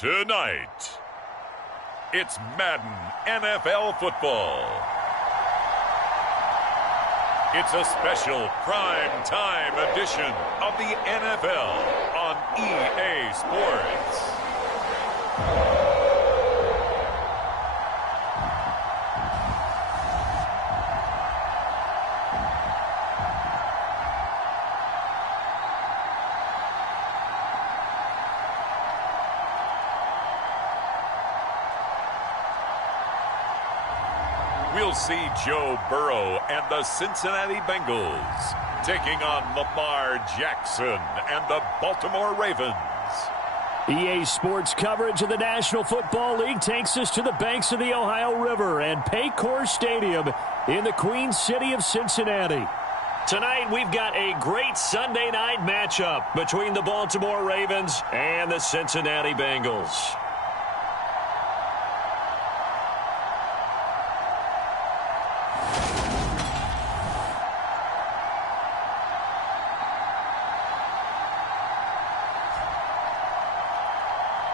Tonight, it's Madden NFL Football. It's a special prime time edition of the NFL on EA Sports. We'll see Joe Burrow and the Cincinnati Bengals taking on Lamar Jackson and the Baltimore Ravens. EA Sports coverage of the National Football League takes us to the banks of the Ohio River and Paycor Stadium in the Queen City of Cincinnati. Tonight, we've got a great Sunday night matchup between the Baltimore Ravens and the Cincinnati Bengals.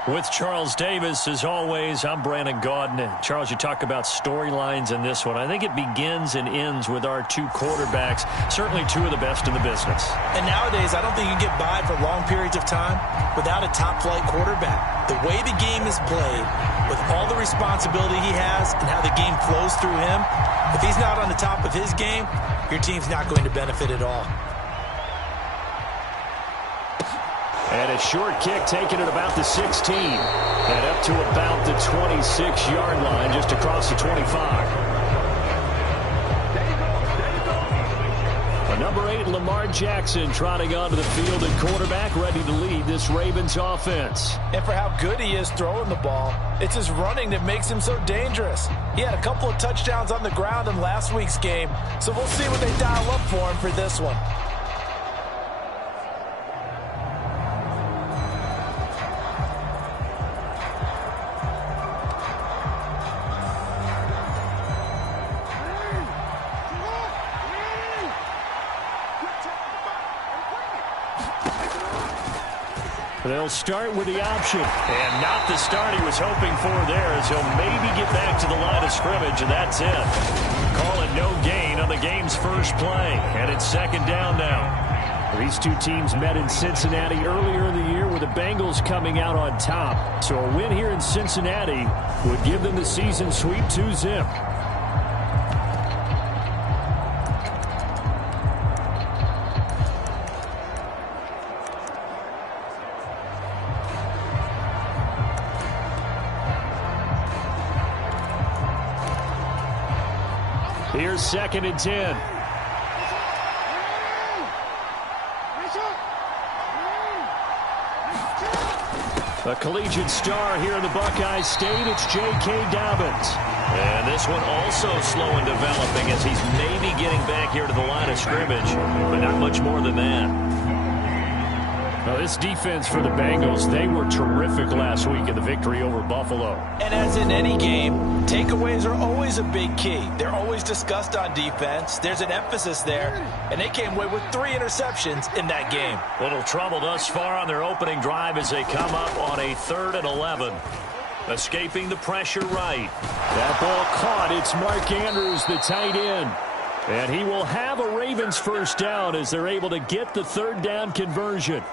With Charles Davis, as always, I'm Brandon Gaudin. Charles, you talk about storylines in this one. I think it begins and ends with our two quarterbacks, certainly two of the best in the business. And nowadays, I don't think you get by for long periods of time without a top-flight quarterback. The way the game is played, with all the responsibility he has and how the game flows through him, if he's not on the top of his game, your team's not going to benefit at all. And a short kick taken at about the 16. And up to about the 26-yard line, just across the 25. A number 8, Lamar Jackson, trotting onto the field at quarterback, ready to lead this Ravens offense. And for how good he is throwing the ball, it's his running that makes him so dangerous. He had a couple of touchdowns on the ground in last week's game, so we'll see what they dial up for him for this one. They'll start with the option. And not the start he was hoping for there, as he'll maybe get back to the line of scrimmage, and that's it. Call it no gain on the game's first play. And it's second down now. These two teams met in Cincinnati earlier in the year with the Bengals coming out on top. So a win here in Cincinnati would give them the season sweep 2-zip. Here's second and 10. A collegiate star here in the Buckeye State, it's J.K. Dobbins. And this one also slow in developing as he's maybe getting back here to the line of scrimmage, but not much more than that. Now, this defense for the Bengals, they were terrific last week in the victory over Buffalo. And as in any game, takeaways are always a big key. They're always discussed on defense. There's an emphasis there, and they came away with 3 interceptions in that game. Little trouble thus far on their opening drive as they come up on a 3rd and 11. Escaping the pressure right. That ball caught. It's Mark Andrews, the tight end. And he will have a Ravens first down as they're able to get the 3rd down conversion.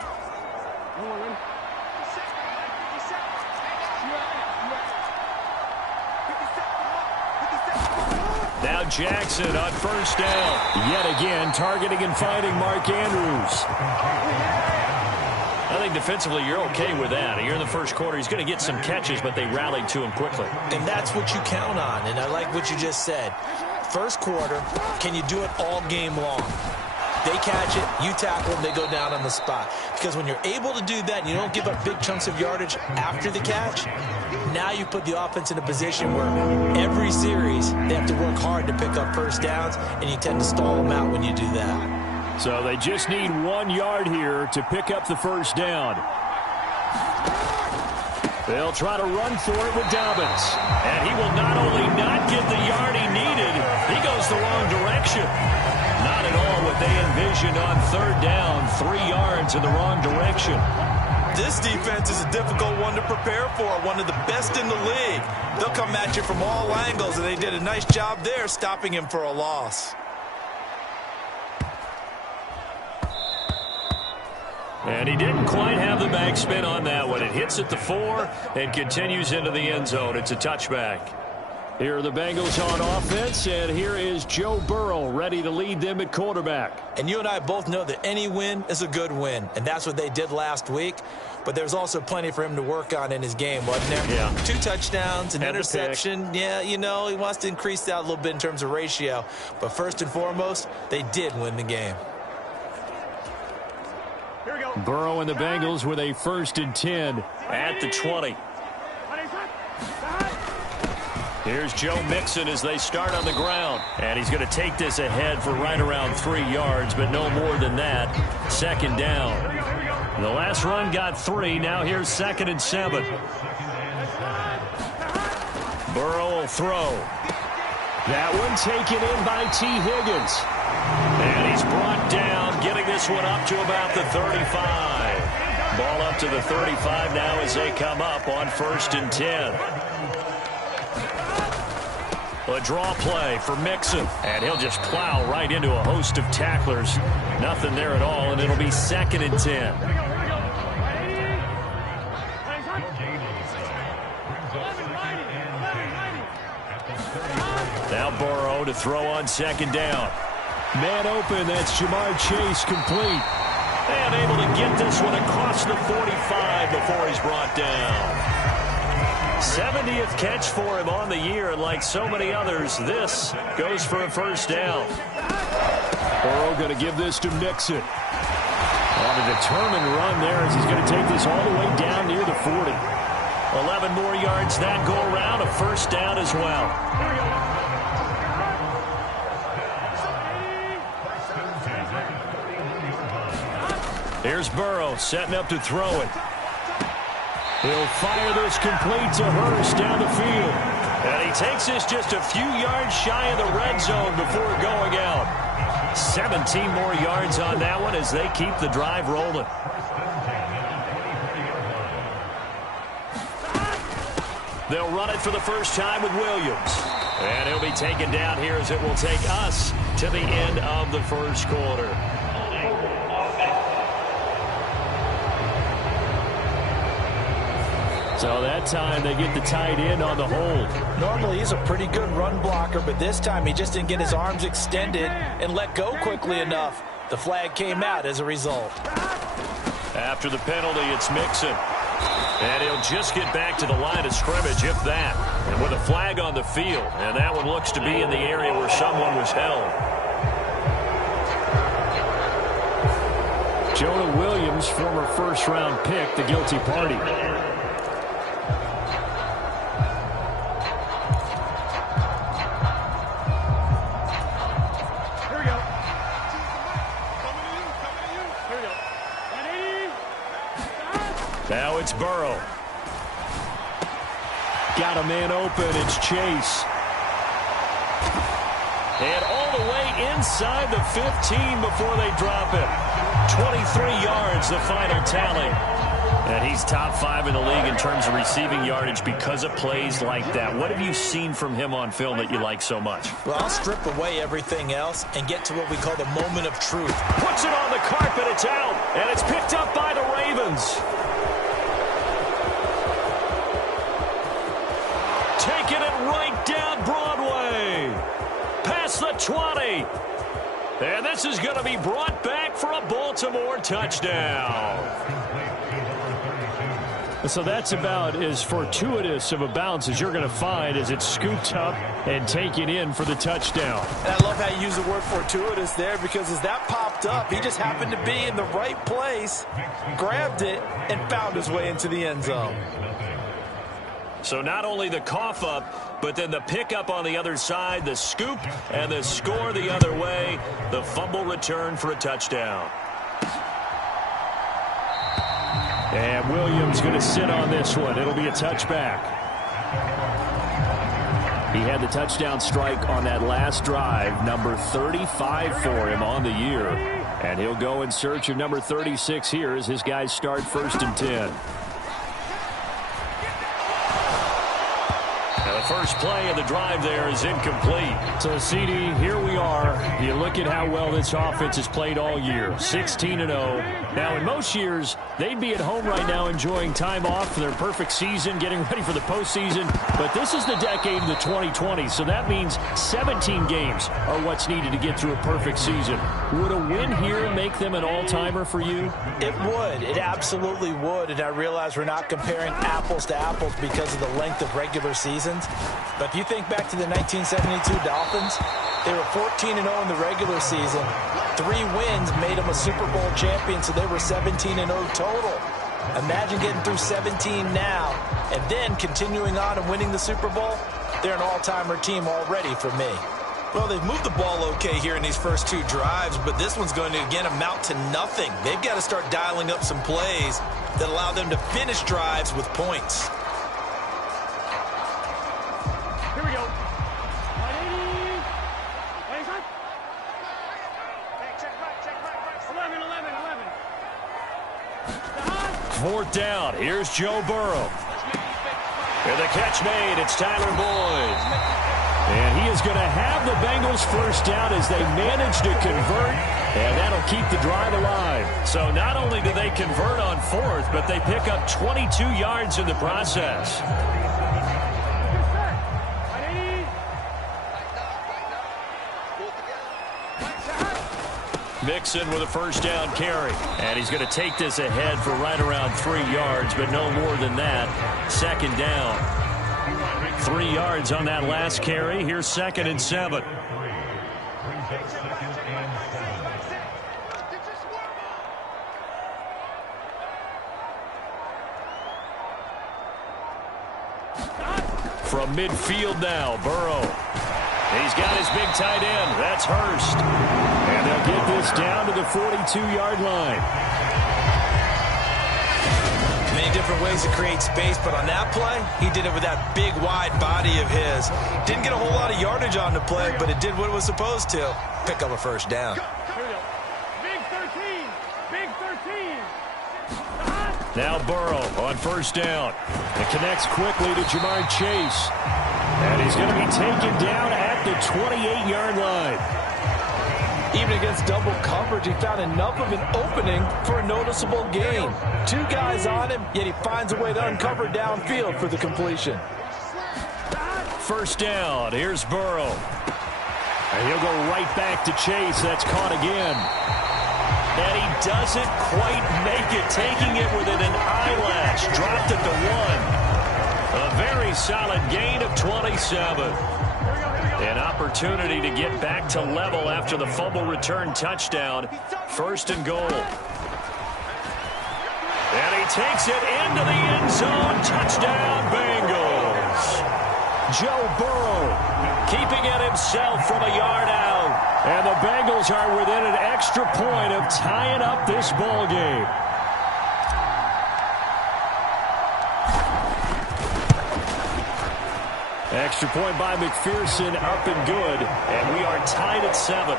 Now Jackson on first down. Yet again, targeting and finding Mark Andrews. I think defensively you're okay with that. You're in the first quarter. He's going to get some catches, but they rallied to him quickly. And that's what you count on, and I like what you just said. First quarter, can you do it all game long? They catch it, you tackle them, they go down on the spot. Because when you're able to do that and you don't give up big chunks of yardage after the catch, now you put the offense in a position where every series they have to work hard to pick up first downs, and you tend to stall them out when you do that. So they just need 1 yard here to pick up the first down. They'll try to run for it with Dobbins. And he will not only not get the yard he needed, he goes the wrong direction. Not at all what they envisioned on 3rd down. 3 yards in the wrong direction. This defense is a difficult one to prepare for, one of the best in the league. They'll come at you from all angles, and they did a nice job there stopping him for a loss. And he didn't quite have the backspin on that one. It hits at the 4 and continues into the end zone. It's a touchback. Here are the Bengals on offense, and here is Joe Burrow ready to lead them at quarterback. And you and I both know that any win is a good win, and that's what they did last week. But there's also plenty for him to work on in his game, wasn't there? Yeah. 2 touchdowns, an interception. Yeah, you know, he wants to increase that a little bit in terms of ratio. But first and foremost, they did win the game. Burrow and the Bengals with a 1st and 10 at the 20. Here's Joe Mixon as they start on the ground. And he's going to take this ahead for right around 3 yards, but no more than that. 2nd down. The last run got 3. Now here's 2nd and 7. Burrow will throw. That one taken in by T. Higgins. And he's brought down, getting this one up to about the 35. Ball up to the 35 now as they come up on 1st and 10. A draw play for Mixon, and he'll just plow right into a host of tacklers. Nothing there at all, and it'll be 2nd and 10. Now Burrow to throw on 2nd down. Man open, that's Jamar Chase complete. And able to get this one across the 45 before he's brought down. 70th catch for him on the year, and like so many others, this goes for a 1st down. Burrow going to give this to Mixon. On a determined run there as he's going to take this all the way down near the 40. 11 more yards that go around, a 1st down as well. Here's Burrow setting up to throw it. He'll fire this complete to Hurst down the field. And he takes this just a few yards shy of the red zone before going out. 17 more yards on that one as they keep the drive rolling. They'll run it for the first time with Williams. And he'll be taken down here as it will take us to the end of the 1st quarter. So that time they get the tight end on the hold. Normally he's a pretty good run blocker, but this time he just didn't get his arms extended and let go quickly enough. The flag came out as a result. After the penalty, it's Mixon. And he'll just get back to the line of scrimmage, if that. And with a flag on the field. And that one looks to be in the area where someone was held. Jonah Williams, former 1st-round pick, the guilty party. Now it's Burrow. Got a man open. It's Chase. And all the way inside the 15 before they drop it. 23 yards, the final tally. And he's top 5 in the league in terms of receiving yardage because of plays like that. What have you seen from him on film that you like so much? Well, I'll strip away everything else and get to what we call the moment of truth. Puts it on the carpet. It's out. And it's picked up by the Ravens. Taking it right down Broadway. Past the 20. And this is going to be brought back for a Baltimore touchdown. So that's about as fortuitous of a bounce as you're going to find as it's scooped up and taken in for the touchdown. And I love how you use the word fortuitous there, because as that popped up, he just happened to be in the right place, grabbed it, and found his way into the end zone. So not only the cough up, but then the pickup on the other side, the scoop, and the score the other way, the fumble return for a touchdown. And Williams going to sit on this one. It'll be a touchback. He had the touchdown strike on that last drive, number 35 for him on the year. And he'll go in search of number 36 here as his guys start 1st and 10. Now the first play of the drive there is incomplete. So, CD, here we are. You look at how well this offense has played all year, 16-0. Now, in most years, they'd be at home right now enjoying time off for their perfect season, getting ready for the postseason. But this is the decade of the 2020s, so that means 17 games are what's needed to get through a perfect season. Would a win here make them an all-timer for you? It would. It absolutely would. And I realize we're not comparing apples to apples because of the length of regular seasons. But if you think back to the 1972 Dolphins, they were 14-0 in the regular season. 3 wins made them a Super Bowl champion, so they were 17-0 total. Imagine getting through 17 now and then continuing on and winning the Super Bowl. They're an all-timer team already for me. Well, they've moved the ball okay here in these first 2 drives, but this one's going to, again, amount to nothing. They've got to start dialing up some plays that allow them to finish drives with points. Here we go. 4th down. Here's Joe Burrow. And the catch made. It's Tyler Boyd. And he is going to have the Bengals 1st down as they manage to convert. And that'll keep the drive alive. So not only do they convert on 4th, but they pick up 22 yards in the process. Mixon with a 1st down carry. And he's going to take this ahead for right around 3 yards, but no more than that. 2nd down. 3 yards on that last carry. Here's 2nd and 7. From midfield now, Burrow. He's got his big tight end. That's Hurst. And they'll get this down to the 42-yard line. Many different ways to create space, but on that play, he did it with that big, wide body of his. Didn't get a whole lot of yardage on the play, but it did what it was supposed to. Pick up a 1st down. Here we go. Big 13. Big 13. Now Burrow on 1st down. It connects quickly to Jamar Chase. And he's going to be taken down at the 28-yard line. Even against double coverage, he found enough of an opening for a noticeable gain. 2 guys on him, yet he finds a way to uncover downfield for the completion. 1st down. Here's Burrow. And he'll go right back to Chase. That's caught again. And he doesn't quite make it, taking it within an eyelash. Dropped at the 1. A very solid gain of 27. An opportunity to get back to level after the fumble return touchdown. 1st and goal. And he takes it into the end zone. Touchdown, Bengals. Joe Burrow keeping it himself from a yard out. And the Bengals are within an extra point of tying up this ball game. Extra point by McPherson, up and good. And we are tied at 7.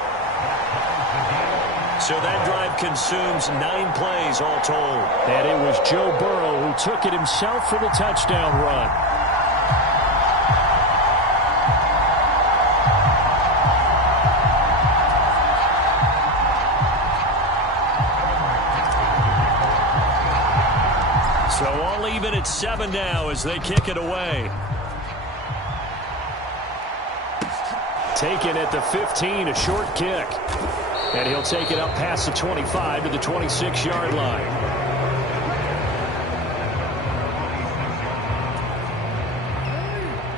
So that drive consumes 9 plays all told. And it was Joe Burrow who took it himself for the touchdown run. So all even at 7 now as they kick it away. Taken at the 15, a short kick. And he'll take it up past the 25 to the 26-yard line.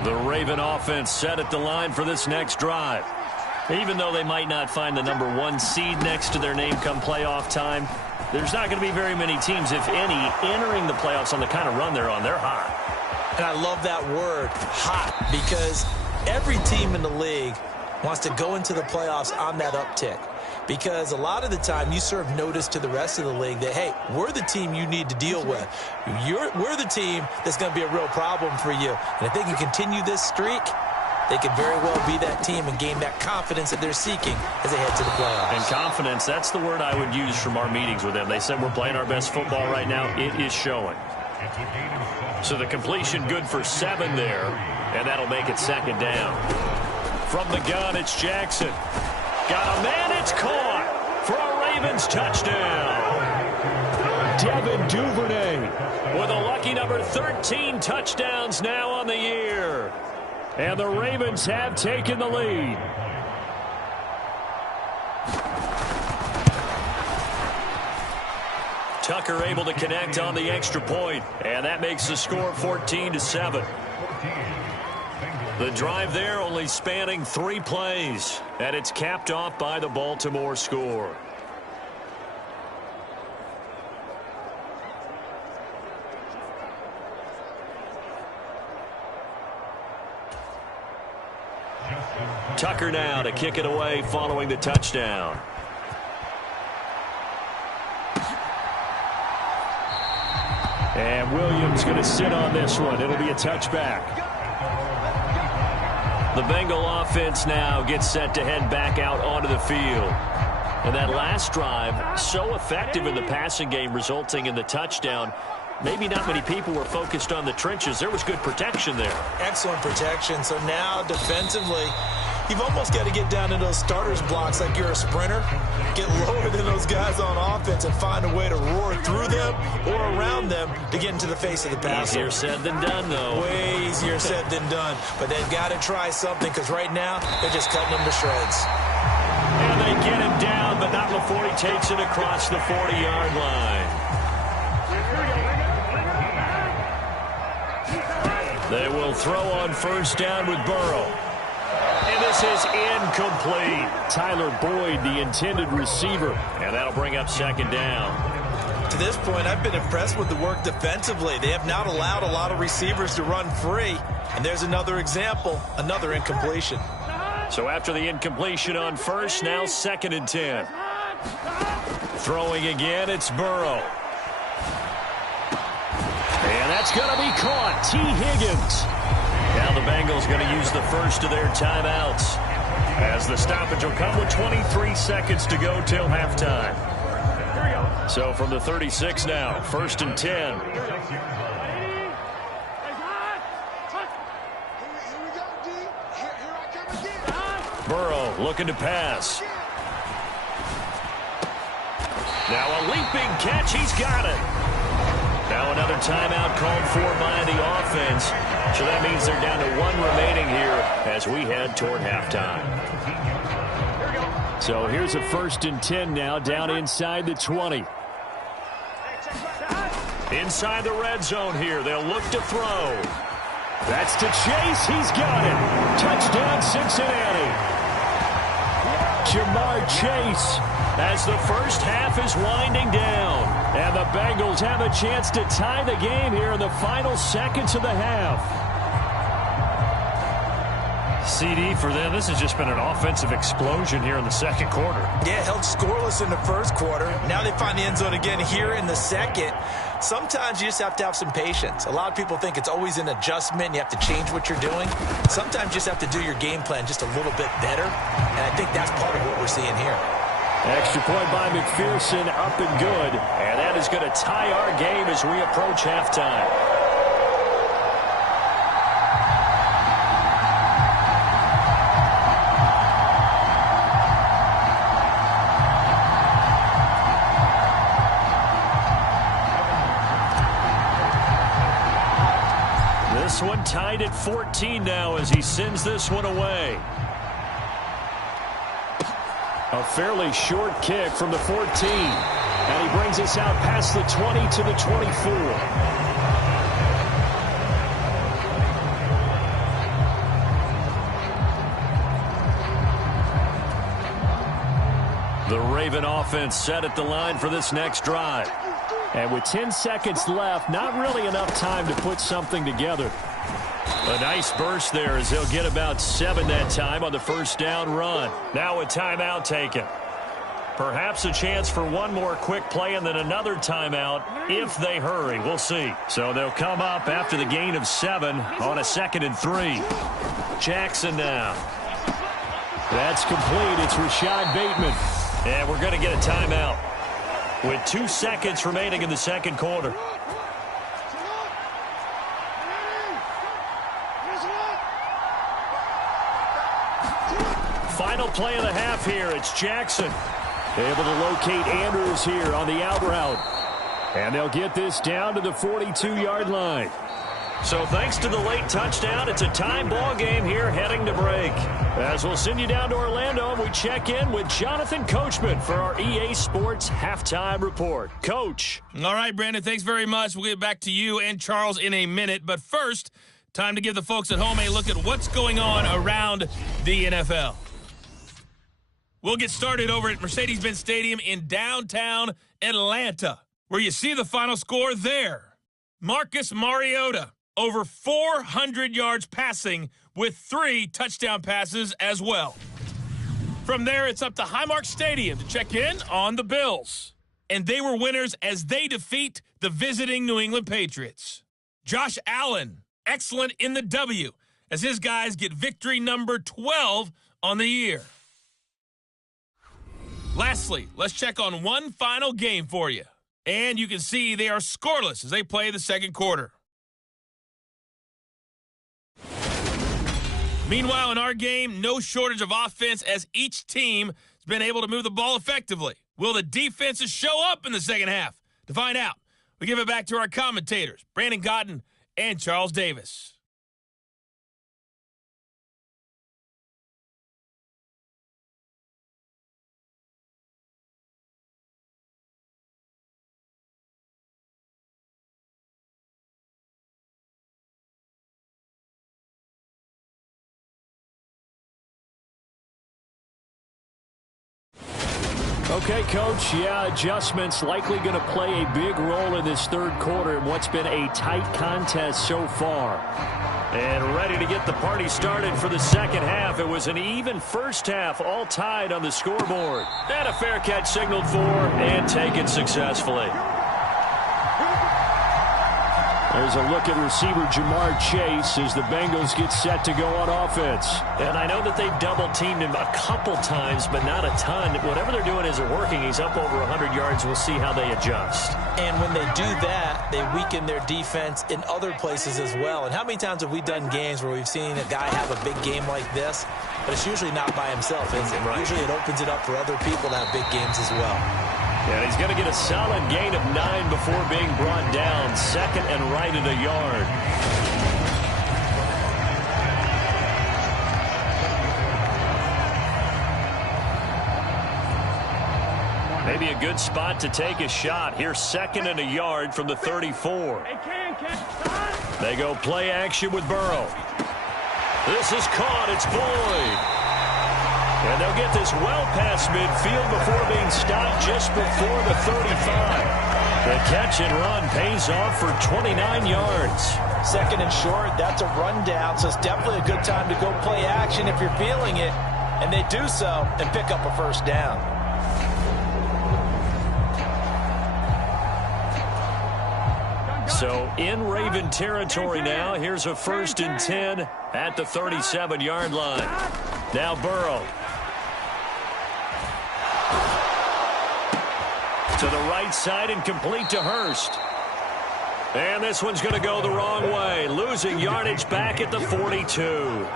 The Raven offense set at the line for this next drive. Even though they might not find the number 1 seed next to their name come playoff time, there's not going to be very many teams, if any, entering the playoffs on the kind of run they're on. They're hot. And I love that word, hot, because every team in the league wants to go into the playoffs on that uptick. Because a lot of the time you serve notice to the rest of the league that, hey, we're the team you need to deal with. We're the team that's going to be a real problem for you. And if they can continue this streak, they could very well be that team and gain that confidence that they're seeking as they head to the playoffs. And confidence, that's the word I would use from our meetings with them. They said we're playing our best football right now. It is showing. So the completion good for 7 there, and that'll make it 2nd down. From the gun, it's Jackson. Got a man, it's caught for a Ravens touchdown. Devin Duvernay with a lucky number 13 touchdowns now on the year. And the Ravens have taken the lead. Tucker able to connect on the extra point, and that makes the score 14-7. The drive there only spanning 3 plays, and it's capped off by the Baltimore score. Tucker now to kick it away following the touchdown. And Williams going to sit on this one. It'll be a touchback. The Bengal offense now gets set to head back out onto the field. And that last drive, so effective in the passing game, resulting in the touchdown. Maybe not many people were focused on the trenches. There was good protection there. Excellent protection. So now defensively, you've almost got to get down to those starters blocks like you're a sprinter. Get lower than those guys on offense and find a way to roar through them or around them to get into the face of the passer. Easier said than done, though. Way easier said than done. But they've got to try something because right now they're just cutting them to shreds. And they get him down, but not before he takes it across the 40-yard line. They will throw on 1st down with Burrow. And this is incomplete. Tyler Boyd, the intended receiver. And that'll bring up 2nd down. To this point, I've been impressed with the work defensively. They have not allowed a lot of receivers to run free. And there's another example, another incompletion. So after the incompletion on 1st, now 2nd and 10. Throwing again, it's Burrow. And that's going to be caught. T. Higgins. Now the Bengals going to use the first of their timeouts, as the stoppage will come with 23 seconds to go till halftime. So from the 36 now, 1st and 10. Burrow looking to pass. Now a leaping catch. He's got it. Now another timeout called for by the offense. So that means they're down to 1 remaining here as we head toward halftime. So here's a 1st and 10 now, down inside the 20. Inside the red zone here. They'll look to throw. That's to Chase. He's got it. Touchdown, Cincinnati. Jamar Chase, as the first half is winding down. And the Bengals have a chance to tie the game here in the final seconds of the half. CD for them, this has just been an offensive explosion here in the 2nd quarter. Yeah, held scoreless in the 1st quarter. Now they find the end zone again here in the 2nd. Sometimes you just have to have some patience. A lot of people think it's always an adjustment. You have to change what you're doing. Sometimes you just have to do your game plan just a little bit better. And I think that's part of what we're seeing here. Extra point by McPherson, up and good. And that is going to tie our game as we approach halftime. This one tied at 14 now as he sends this one away. A fairly short kick from the 14. And he brings us out past the 20 to the 24. The Raven offense set at the line for this next drive. And with 10 seconds left, not really enough time to put something together. A nice burst there as they'll get about 7 that time on the 1st down run. Now a timeout taken. Perhaps a chance for one more quick play and then another timeout if they hurry. We'll see. So they'll come up after the gain of 7 on a 2nd and 3. Jackson now. That's complete. It's Rashad Bateman. And we're going to get a timeout with 2 seconds remaining in the second quarter. Final play of the half here. It's Jackson. Able to locate Andrews here on the out route. And they'll get this down to the 42-yard line. So thanks to the late touchdown, it's a tie ball game here heading to break. As we'll send you down to Orlando, and we check in with Jonathan Coachman for our EA Sports Halftime Report. Coach. All right, Brandon, thanks very much. We'll get back to you and Charles in a minute. But first, time to give the folks at home a look at what's going on around the NFL. We'll get started over at Mercedes-Benz Stadium in downtown Atlanta, where you see the final score there. Marcus Mariota, over 400 yards passing with 3 touchdown passes as well. From there, it's up to Highmark Stadium to check in on the Bills. And they were winners as they defeat the visiting New England Patriots. Josh Allen, excellent in the W, as his guys get victory number 12 on the year. Lastly, let's check on one final game for you. And you can see they are scoreless as they play the second quarter. Meanwhile, in our game, no shortage of offense as each team has been able to move the ball effectively. Will the defenses show up in the second half? To find out, we give it back to our commentators, Brandon Cotton and Charles Davis. Okay, Coach, adjustments likely going to play a big role in this third quarter in what's been a tight contest so far. And ready to get the party started for the second half. It was an even first half, all tied on the scoreboard. And a fair catch signaled for and taken successfully. There's a look at receiver Jamar Chase as the Bengals get set to go on offense. And I know that they've double-teamed him a couple times, but not a ton. Whatever they're doing isn't working. He's up over 100 yards. We'll see how they adjust. And when they do that, they weaken their defense in other places as well. And how many times have we done games where we've seen a guy have a big game like this? But it's usually not by himself, is it? Right. Usually it opens it up for other people to have big games as well. And he's going to get a solid gain of 9 before being brought down. Second and right at a yard. Maybe a good spot to take a shot. Here's second and a yard from the 34. They go play action with Burrow. This is caught. It's Boyd. And they'll get this well past midfield before being stopped just before the 35. The catch and run pays off for 29 yards. Second and short, that's a rundown, so it's definitely a good time to go play action if you're feeling it. And they do so and pick up a first down. So in Raven territory now, here's a 1st and 10 at the 37-yard line. Now Burrow. To the right side and complete to Hurst. And this one's going to go the wrong way. Losing yardage back at the 42.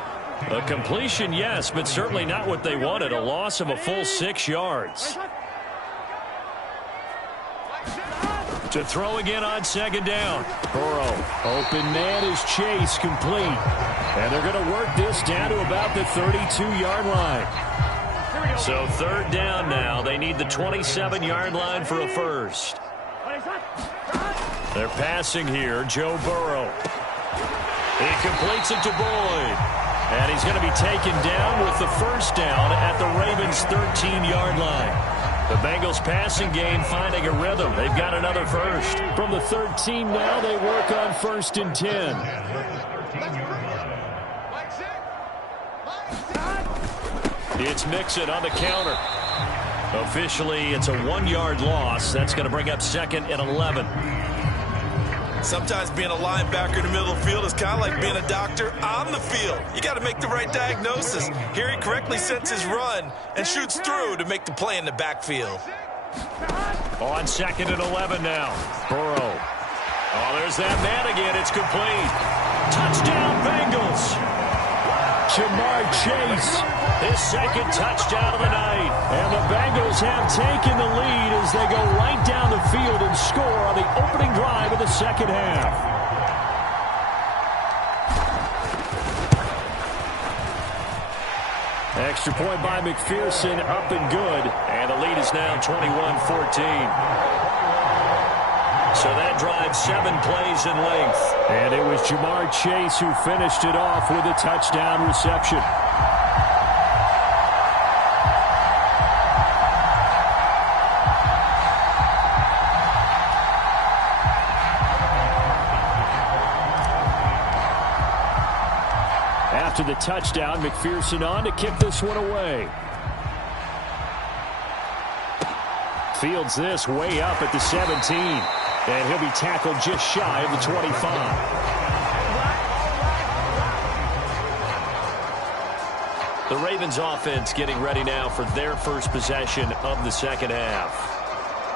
A completion, yes, but certainly not what they wanted. A loss of a full 6 yards. To throw again on second down. Burrow. Open man is Chase, complete. And they're going to work this down to about the 32-yard line. So third down now. They need the 27-yard line for a first. They're passing here. Joe Burrow. He completes it to Boyd. And he's going to be taken down with the first down at the Ravens' 13-yard line. The Bengals passing game finding a rhythm. They've got another first. From the 13 now, they work on 1st and 10. It's Mixon on the counter. Officially, it's a 1-yard loss. That's going to bring up 2nd and 11. Sometimes being a linebacker in the middle of the field is kind of like being a doctor on the field. You got to make the right diagnosis. Here he correctly sets his run and shoots through to make the play in the backfield. On 2nd and 11 now. Burrow. Oh, there's that man again. It's complete. Touchdown, Bengals. Jamar Chase, his second touchdown of the night. And the Bengals have taken the lead as they go right down the field and score on the opening drive of the second half. Extra point by McPherson, up and good. And the lead is now 21-14. So that drive 7 plays in length. And it was Jamar Chase who finished it off with a touchdown reception. After the touchdown, McPherson on to kick this one away. Fields this way up at the 17. And he'll be tackled just shy of the 25. The Ravens offense getting ready now for their first possession of the second half.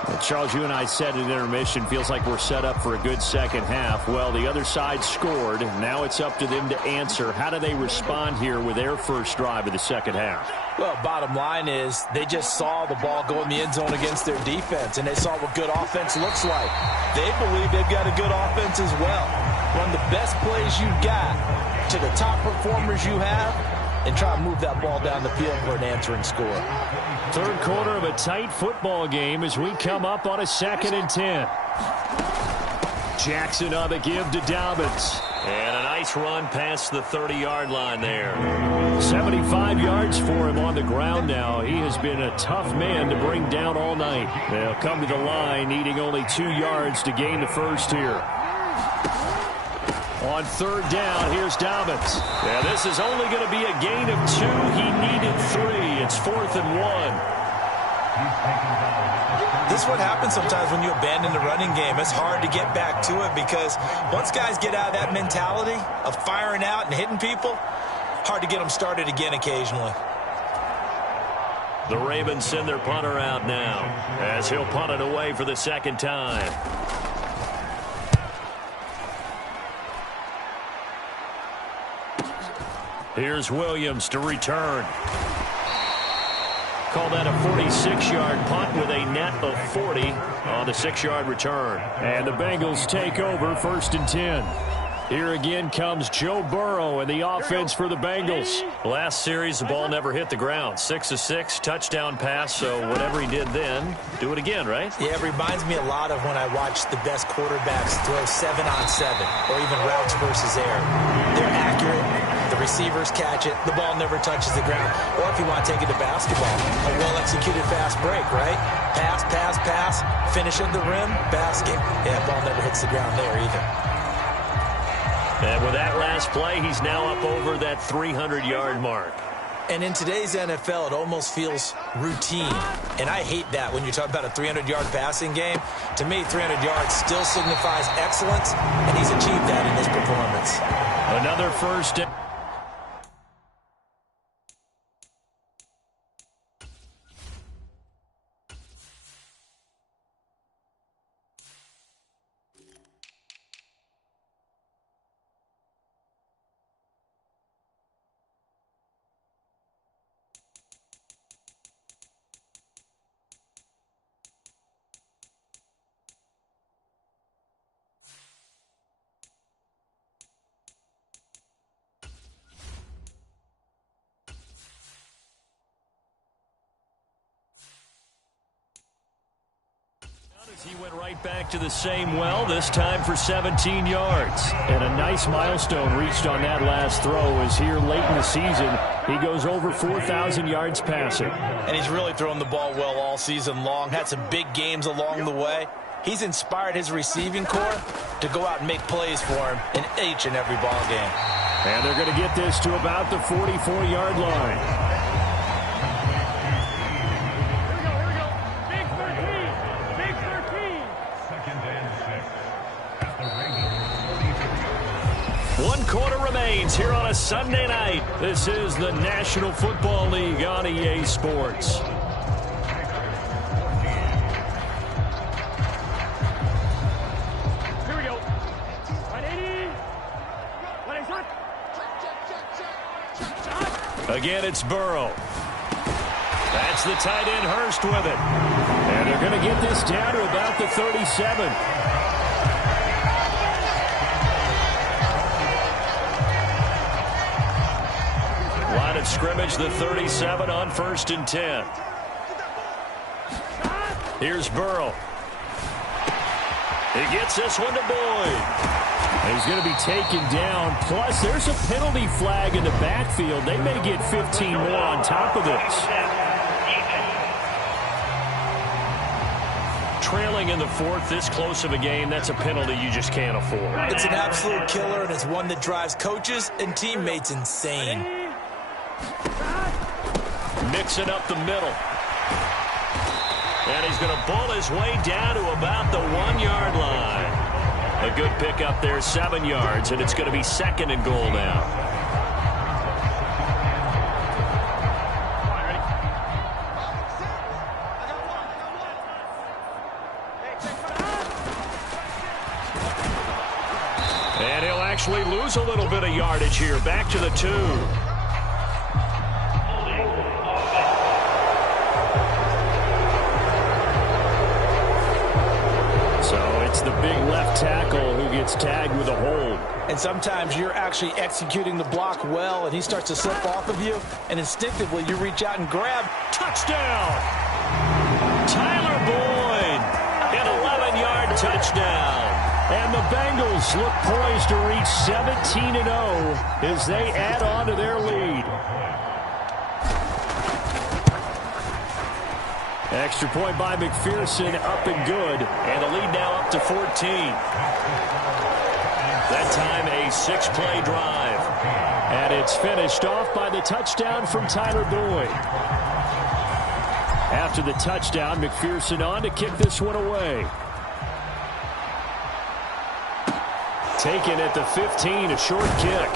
Well, Charles, you and I said at intermission, feels like we're set up for a good second half. Well, the other side scored. Now it's up to them to answer. How do they respond here with their first drive of the second half? Well, bottom line is they just saw the ball go in the end zone against their defense, and they saw what good offense looks like. They believe they've got a good offense as well. Run the best plays you got to the top performers you have, and try to move that ball down the field for an answering score. Third quarter of a tight football game as we come up on a 2nd and 10. Jackson on the give to Dobbins. And a nice run past the 30-yard line there. 75 yards for him on the ground now. He has been a tough man to bring down all night. They'll come to the line needing only 2 yards to gain the first here. On 3rd down, here's Dobbins. Yeah, this is only going to be a gain of 2. He needed 3. It's 4th and 1. This is what happens sometimes when you abandon the running game. It's hard to get back to it because once guys get out of that mentality of firing out and hitting people, hard to get them started again occasionally. The Ravens send their punter out now as he'll punt it away for the second time. Here's Williams to return. Call that a 46-yard punt with a net of 40 on the 6-yard return. And the Bengals take over 1st and 10. Here again comes Joe Burrow and the offense for the Bengals. Last series, the ball never hit the ground. 6 of 6, touchdown pass, so whatever he did then, do it again, right? Yeah, it reminds me a lot of when I watch the best quarterbacks throw 7-on-7 or even routes versus air. They're accurate. The receivers catch it. The ball never touches the ground. Or if you want to take it to basketball, a well-executed fast break, right? Pass, pass, pass, finish at the rim, basket. Yeah, ball never hits the ground there either. And with that last play, he's now up over that 300-yard mark. And in today's NFL, it almost feels routine. And I hate that when you talk about a 300-yard passing game. To me, 300 yards still signifies excellence, and he's achieved that in his performance. Another first down. He went right back to the same well, this time for 17 yards. And a nice milestone reached on that last throw as here late in the season, he goes over 4,000 yards passing. And he's really thrown the ball well all season long, had some big games along the way. He's inspired his receiving corps to go out and make plays for him in each and every ball game. And they're going to get this to about the 44-yard line. games here on a Sunday night. This is the National Football League on EA Sports. Here we go. 180. Again, it's Burrow. That's the tight end, Hurst, with it. And they're going to get this down to about the 37. Line of scrimmage, the 37 on 1st and 10. Here's Burrow. He gets this one to Boyd. He's going to be taken down. Plus, there's a penalty flag in the backfield. They may get 15 more on top of this. Trailing in the 4th, this close of a game, that's a penalty you just can't afford. It's an absolute killer, and it's one that drives coaches and teammates insane. Mixing up the middle. And he's going to bull his way down to about the 1-yard line. A good pickup there, 7 yards, and it's going to be 2nd and goal now. And he'll actually lose a little bit of yardage here. Back to the 2. It's the big left tackle who gets tagged with a hold. And sometimes you're actually executing the block well, and he starts to slip off of you, and instinctively you reach out and grab. Touchdown! Tyler Boyd, an 11-yard touchdown. And the Bengals look poised to reach 17-0 as they add on to their lead. Extra point by McPherson, up and good. And the lead now up to 14. That time a 6-play drive. And it's finished off by the touchdown from Tyler Boyd. After the touchdown, McPherson on to kick this one away. Taken at the 15, a short kick.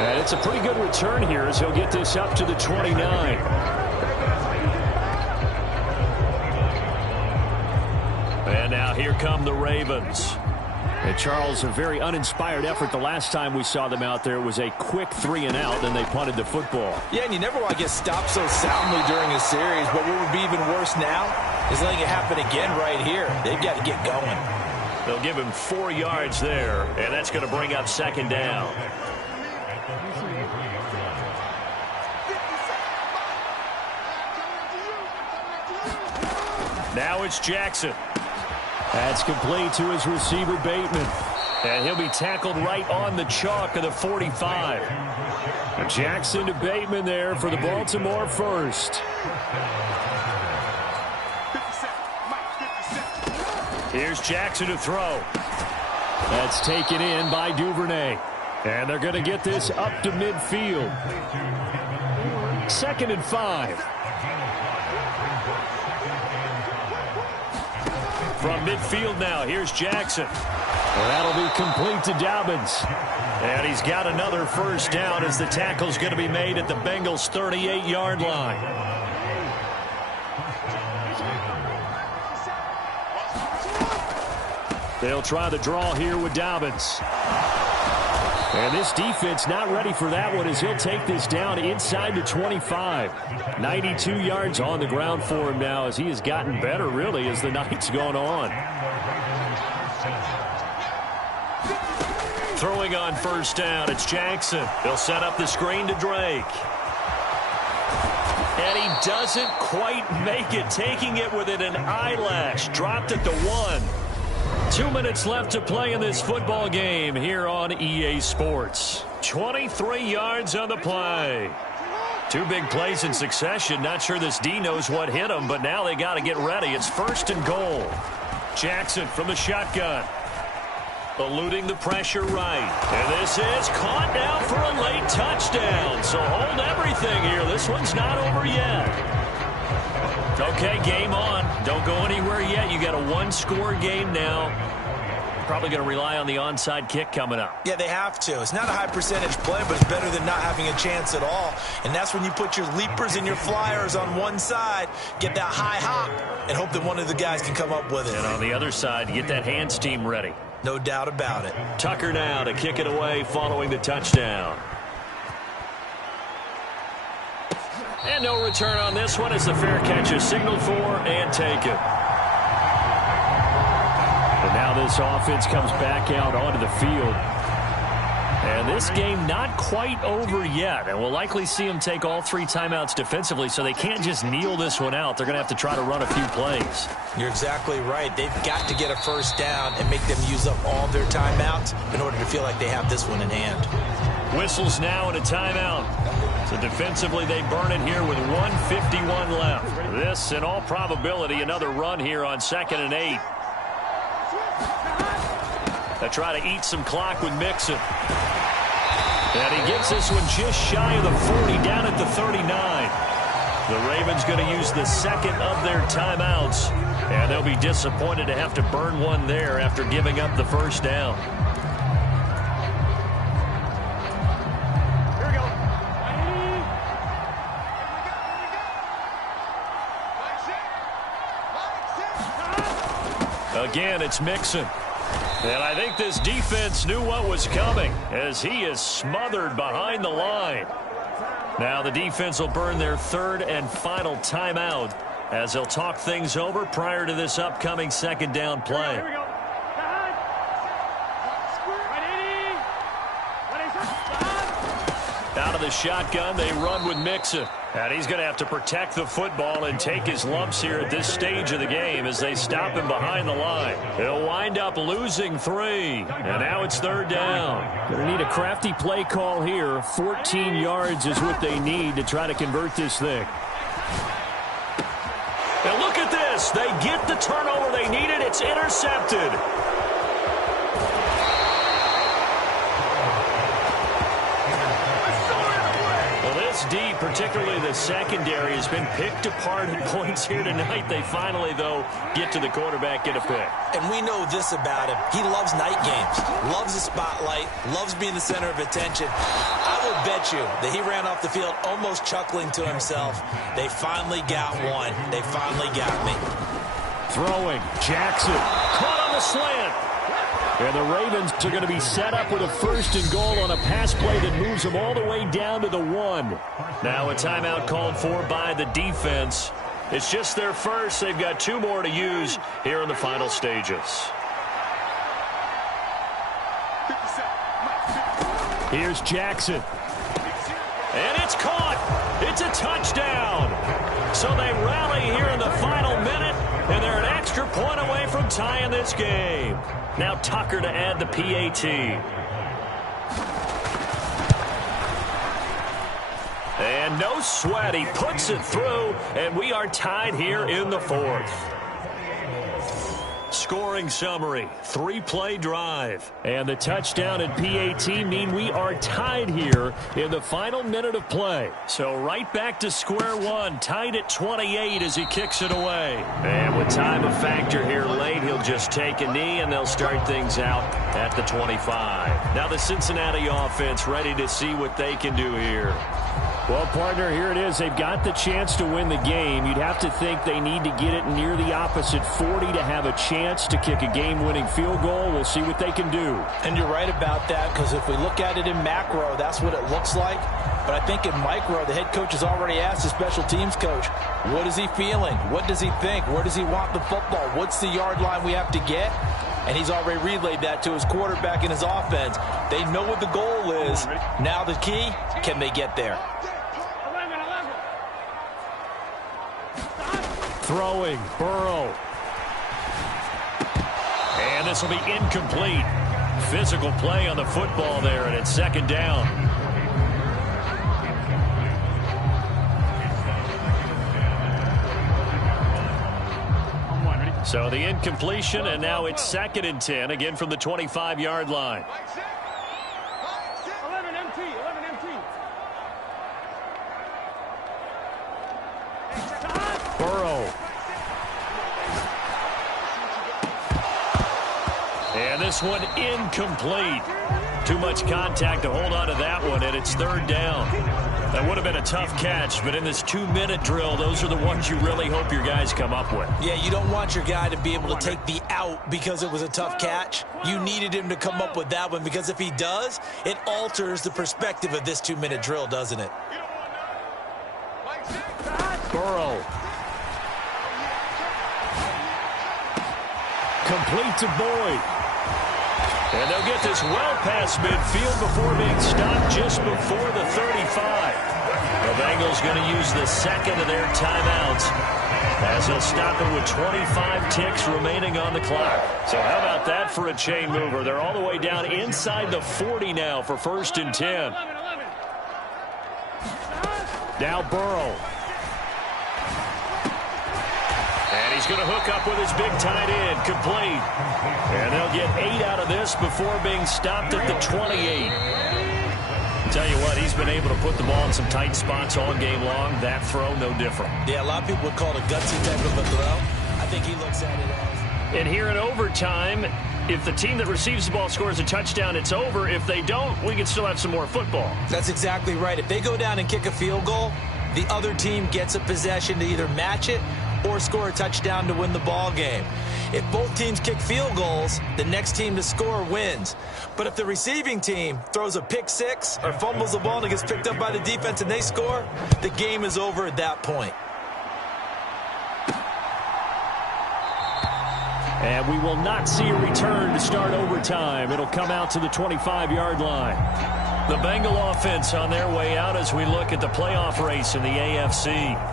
And it's a pretty good return here as he'll get this up to the 29. And now here come the Ravens. And Charles, a very uninspired effort the last time we saw them out there was a quick 3-and-out, and they punted the football. Yeah, and you never want to get stopped so soundly during a series, but what would be even worse now is letting it happen again right here. They've got to get going. They'll give him 4 yards there, and that's going to bring up 2nd down. Now it's Jackson. That's complete to his receiver, Bateman. And he'll be tackled right on the chalk of the 45. Jackson to Bateman there for the Baltimore first. Here's Jackson to throw. That's taken in by Duvernay. And they're going to get this up to midfield. 2nd and 5. From midfield now, here's Jackson. Well, that'll be complete to Dobbins. And he's got another first down as the tackle's going to be made at the Bengals' 38-yard line. They'll try the draw here with Dobbins. And this defense not ready for that one as he'll take this down inside the 25. 92 yards on the ground for him now as he has gotten better, really, as the night's gone on. Throwing on first down, it's Jackson. He'll set up the screen to Drake. And he doesn't quite make it, taking it within an eyelash. Dropped at the 1. 2 minutes left to play in this football game here on EA Sports. 23 yards on the play. 2 big plays in succession. Not sure this D knows what hit him, but now they got to get ready. It's 1st and goal. Jackson from the shotgun. Eluding the pressure right. And this is caught now for a late touchdown. So hold everything here. This one's not over yet. Okay, game on. Don't go anywhere yet. You got a 1-score game now. probably going to rely on the onside kick coming up. Yeah, they have to. It's not a high percentage play, but it's better than not having a chance at all. And that's when you put your leapers and your flyers on one side, get that high hop, and hope that one of the guys can come up with it. And on the other side, get that hands team ready. No doubt about it. Tucker now to kick it away following the touchdown. And no return on this one as the fair catch is signaled for and taken. And now this offense comes back out onto the field. And this game not quite over yet. And we'll likely see them take all 3 timeouts defensively, so they can't just kneel this one out. They're going to have to try to run a few plays. You're exactly right. They've got to get a first down and make them use up all their timeouts in order to feel like they have this one in hand. Whistles now and a timeout. So defensively, they burn it here with 1:51 left. This, in all probability, another run here on 2nd and 8. They try to eat some clock with Mixon. And he gets this one just shy of the 40, down at the 39. The Ravens going to use the second of their timeouts. And they'll be disappointed to have to burn one there after giving up the first down. Again, it's Mixon. And I think this defense knew what was coming as he is smothered behind the line. Now the defense will burn their 3rd and final timeout as they'll talk things over prior to this upcoming 2nd down play. Out of the shotgun, they run with Mixon. And he's going to have to protect the football and take his lumps here at this stage of the game as they stop him behind the line. He'll wind up losing 3. And now it's 3rd down. Going to need a crafty play call here. 14 yards is what they need to try to convert this thing. And look at this. They get the turnover they needed. It's intercepted. D, particularly the secondary, has been picked apart at points here tonight. They finally, though, get to the quarterback, get a pick. And we know this about him. He loves night games, loves the spotlight, loves being the center of attention. I will bet you that he ran off the field almost chuckling to himself. They finally got one. They finally got me. Throwing. Jackson. Caught on the slant. And the Ravens are going to be set up with a 1st and goal on a pass play that moves them all the way down to the 1. Now a timeout called for by the defense. It's just their first. They've got 2 more to use here in the final stages. Here's Jackson. And it's caught. It's a touchdown. So they rally here in the final minute, and they're an extra point away from tying this game. Now Tucker to add the PAT. And no sweat. He puts it through, and we are tied here in the 4th. Scoring summary, 3-play drive. And the touchdown and PAT mean we are tied here in the final minute of play. So right back to square one, tied at 28 as he kicks it away. And with time a factor here late, he'll just take a knee, and they'll start things out at the 25. Now the Cincinnati offense ready to see what they can do here. Well, partner, here it is. They've got the chance to win the game. You'd have to think they need to get it near the opposite 40 to have a chance to kick a game-winning field goal. We'll see what they can do. And you're right about that, because if we look at it in macro, that's what it looks like. But I think in micro, the head coach has already asked the special teams coach, what is he feeling? What does he think? Where does he want the football? What's the yard line we have to get? And he's already relayed that to his quarterback and his offense. They know what the goal is. Now the key, can they get there? Throwing, Burrow. And this will be incomplete. Physical play on the football there, and it's 2nd down. So the incompletion, and now it's 2nd and 10, again from the 25-yard line. 11 MT. Burrow. And this one incomplete. Too much contact to hold on to that one, and it's third down. That would have been a tough catch, but in this 2-minute drill, those are the ones you really hope your guys come up with. Yeah, you don't want your guy to be able to take the out because it was a tough catch. You needed him to come up with that one, because if he does, it alters the perspective of this 2-minute drill, doesn't it? Burrow. Complete to Boyd. And they'll get this well past midfield before being stopped just before the 35. The Bengals going to use the second of their timeouts as they'll stop it with 25 ticks remaining on the clock. So how about that for a chain mover? They're all the way down inside the 40 now for 1st and 10. Now Burrow. And he's going to hook up with his big tight end, complete. And they'll get 8 out of this before being stopped at the 28. Tell you what, he's been able to put the ball in some tight spots all game long. That throw, no different. Yeah, a lot of people would call it a gutsy type of a throw. I think he looks at it as... And here in overtime, if the team that receives the ball scores a touchdown, it's over. If they don't, we can still have some more football. That's exactly right. If they go down and kick a field goal, the other team gets a possession to either match it or score a touchdown to win the ball game. If both teams kick field goals, the next team to score wins. But if the receiving team throws a pick six or fumbles the ball and it gets picked up by the defense and they score, the game is over at that point. And we will not see a return to start overtime. It'll come out to the 25-yard line. The Bengal offense on their way out as we look at the playoff race in the AFC.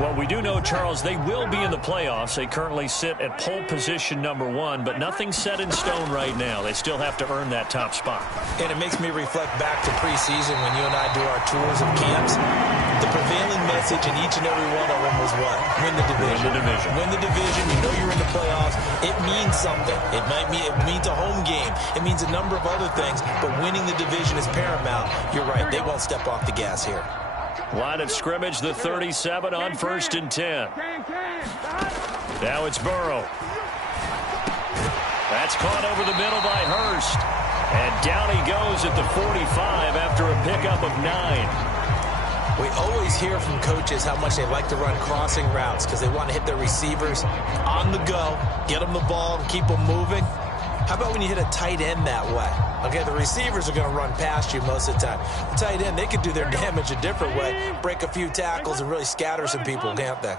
Well, we do know, Charles, they will be in the playoffs. They currently sit at pole position #1, but nothing's set in stone right now. They still have to earn that top spot. And it makes me reflect back to preseason when you and I do our tours of camps. The prevailing message in each and every one of them was what? Win the division. Win the division. Win the division. You know you're in the playoffs. It means something. It means a home game. It means a number of other things, but winning the division is paramount. You're right. They won't step off the gas here. Line of scrimmage, the 37 on 1st and 10. Now it's Burrow. That's caught over the middle by Hurst. And down he goes at the 45 after a pickup of 9. We always hear from coaches how much they like to run crossing routes because they want to hit their receivers on the go, get them the ball, and keep them moving. How about when you hit a tight end that way? Okay, the receivers are going to run past you most of the time. The tight end, they can do their damage a different way, break a few tackles, and really scatter some people, can't they?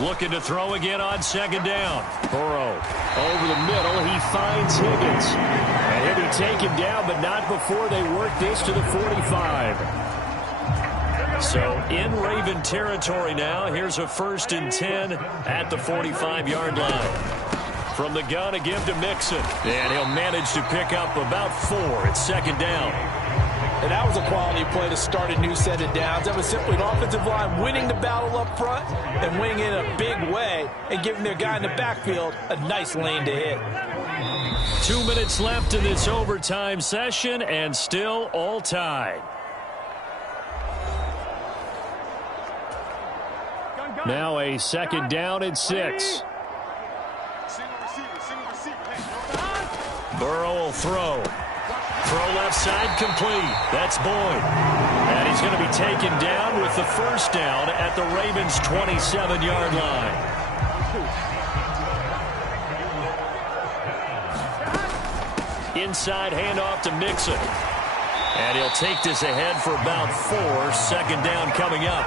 Looking to throw again on 2nd down. Burrow over the middle. He finds Higgins. And he'll be taken down, but not before they work this to the 45. So in Raven territory now. Here's a 1st and 10 at the 45-yard line. From the gun, a give to Mixon. And he'll manage to pick up about 4 at 2nd down. And that was a quality play to start a new set of downs. That was simply an offensive line winning the battle up front and winning in a big way and giving their guy in the backfield a nice lane to hit. 2 minutes left in this overtime session and still all tied. Now a 2nd down and 6. Burrow will throw. Throw left side complete. That's Boyd. And he's going to be taken down with the 1st down at the Ravens' 27-yard line. Inside handoff to Mixon. And he'll take this ahead for about 4. 2nd down coming up.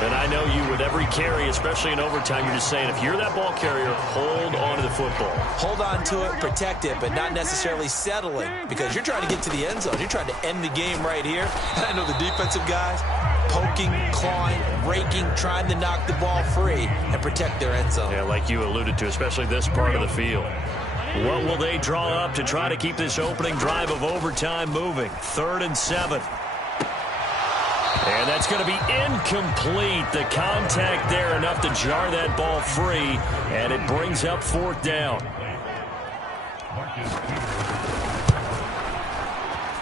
And I know you, with every carry, especially in overtime, you're just saying, if you're that ball carrier, hold on to the football. Hold on to it, protect it, but not necessarily settling, because you're trying to get to the end zone. You're trying to end the game right here. And I know the defensive guys, poking, clawing, raking, trying to knock the ball free and protect their end zone. Yeah, like you alluded to, especially this part of the field. What will they draw up to try to keep this opening drive of overtime moving? 3rd and 7. And that's going to be incomplete. The contact there enough to jar that ball free, and it brings up 4th down.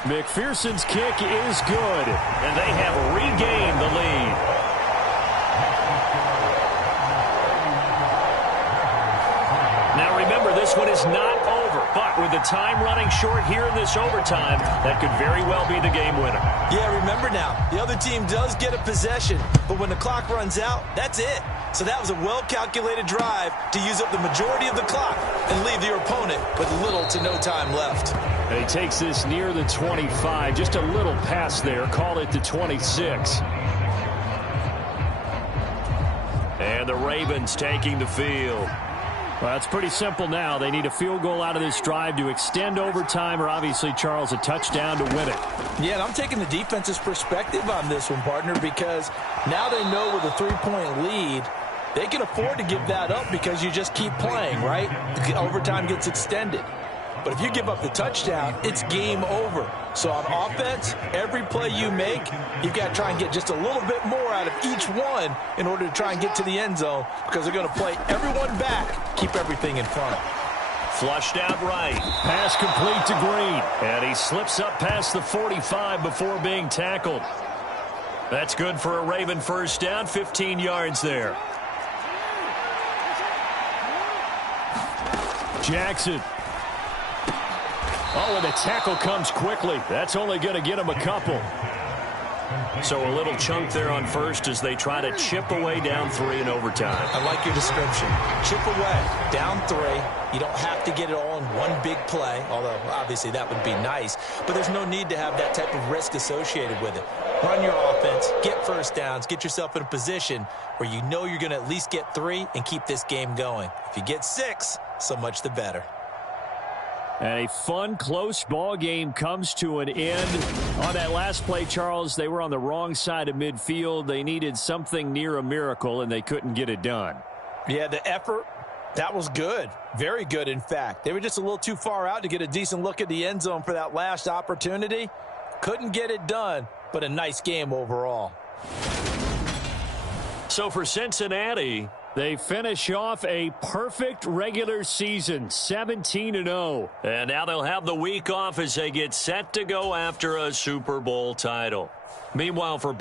McPherson's kick is good, and they have regained the lead. this one is not over. But with the time running short here in this overtime, that could very well be the game winner. Yeah, remember now, the other team does get a possession, but when the clock runs out, that's it. So that was a well-calculated drive to use up the majority of the clock and leave your opponent with little to no time left. And he takes this near the 25. Just a little pass there. Call it the 26. And the Ravens taking the field. Well, it's pretty simple now. They need a field goal out of this drive to extend overtime, or obviously, Charles, a touchdown to win it. Yeah, and I'm taking the defense's perspective on this one, partner, because now they know with a 3-point lead, they can afford to give that up because you just keep playing, right? The overtime gets extended. But if you give up the touchdown, it's game over. So on offense, every play you make, you've got to try and get just a little bit more out of each one in order to try and get to the end zone, because they're going to play everyone back, keep everything in front. Flushed out right. Pass complete to Green. And he slips up past the 45 before being tackled. That's good for a Raven first down, 15 yards there. Jackson. Oh, and the tackle comes quickly. That's only going to get him a couple. So a little chunk there on first as they try to chip away down 3 in overtime. I like your description. Chip away, down 3. You don't have to get it all in one big play, although obviously that would be nice. But there's no need to have that type of risk associated with it. Run your offense, get first downs, get yourself in a position where you know you're going to at least get 3 and keep this game going. If you get 6, so much the better. And a fun, close ball game comes to an end. On that last play, Charles, they were on the wrong side of midfield. They needed something near a miracle, and they couldn't get it done. Yeah, the effort, that was good. Very good, in fact. They were just a little too far out to get a decent look at the end zone for that last opportunity. Couldn't get it done, but a nice game overall. So for Cincinnati, they finish off a perfect regular season, 17-0. And now they'll have the week off as they get set to go after a Super Bowl title. Meanwhile, for